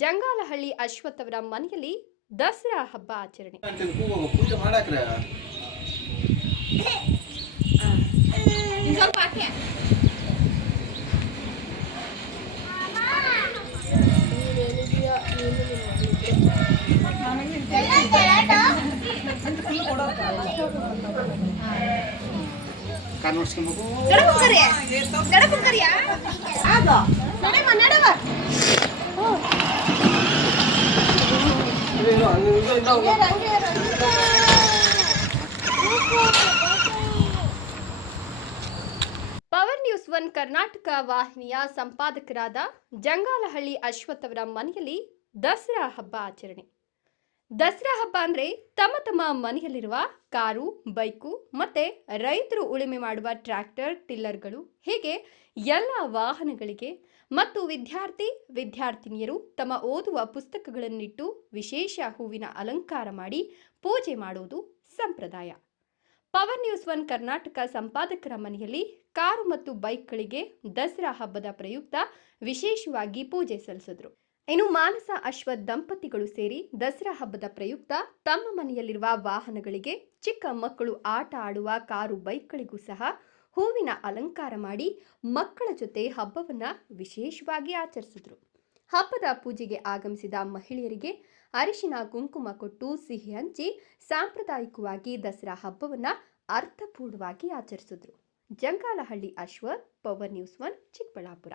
ಜಂಗಾಲಹಳ್ಳಿ ಅಶ್ವಥ್ ಅವರ ಮನೆಯಲ್ಲಿ ದಸರಾ ಹಬ್ಬ ಆಚರಣೆ. ಅಂತೀನಿ ಪವರ್ ನ್ಯೂಸ್ ಒನ್ ಕರ್ನಾಟಕ ವಾಹಿನಿಯ ಸಂಪಾದಕರಾದ ಜಂಗಾಲಹಳ್ಳಿ ಅಶ್ವಥ್ ಅವರ ಮನೆಯಲ್ಲಿ ದಸರಾ ಹಬ್ಬ ಆಚರಣೆ. ದಸರಾ ಹಬ್ಬ ಅಂದರೆ ತಮ್ಮ ತಮ್ಮ ಮನೆಯಲ್ಲಿರುವ ಕಾರು, ಬೈಕು ಮತ್ತೆ ರೈತರು ಉಳುಮೆ ಮಾಡುವ ಟ್ರ್ಯಾಕ್ಟರ್, ಟಿಲ್ಲರ್ಗಳು ಹೀಗೆ ಎಲ್ಲ ವಾಹನಗಳಿಗೆ ಮತ್ತು ವಿದ್ಯಾರ್ಥಿ, ವಿದ್ಯಾರ್ಥಿನಿಯರು ತಮ್ಮ ಓದುವ ಪುಸ್ತಕಗಳನ್ನಿಟ್ಟು ವಿಶೇಷ ಹೂವಿನ ಅಲಂಕಾರ ಮಾಡಿ ಪೂಜೆ ಮಾಡುವುದು ಸಂಪ್ರದಾಯ. ಪವರ್ ನ್ಯೂಸ್ ಒನ್ ಕರ್ನಾಟಕ ಸಂಪಾದಕರ ಮನೆಯಲ್ಲಿ ಕಾರು ಮತ್ತು ಬೈಕ್ಗಳಿಗೆ ದಸರಾ ಹಬ್ಬದ ಪ್ರಯುಕ್ತ ವಿಶೇಷವಾಗಿ ಪೂಜೆ ಸಲ್ಲಿಸಿದ್ರು. ಇನ್ನು ಮಾನಸ ಅಶ್ವ ದಂಪತಿಗಳು ಸೇರಿ ದಸರಾ ಹಬ್ಬದ ಪ್ರಯುಕ್ತ ತಮ್ಮ ಮನೆಯಲ್ಲಿರುವ ವಾಹನಗಳಿಗೆ ಚಿಕ್ಕ ಮಕ್ಕಳು ಆಟ ಆಡುವ ಕಾರು ಬೈಕ್ಗಳಿಗೂ ಸಹ ಹೂವಿನ ಅಲಂಕಾರ ಮಾಡಿ ಮಕ್ಕಳ ಜೊತೆ ಹಬ್ಬವನ್ನ ವಿಶೇಷವಾಗಿ ಆಚರಿಸಿದ್ರು. ಹಬ್ಬದ ಪೂಜೆಗೆ ಆಗಮಿಸಿದ ಮಹಿಳೆಯರಿಗೆ ಅರಿಶಿನ, ಕುಂಕುಮ ಕೊಟ್ಟು ಸಿಹಿ ಹಂಚಿ ಸಾಂಪ್ರದಾಯಿಕವಾಗಿ ದಸರಾ ಹಬ್ಬವನ್ನ ಅರ್ಥಪೂರ್ಣವಾಗಿ ಆಚರಿಸಿದ್ರು. Jangalahalli Ashwath power news one, Chikkaballapur.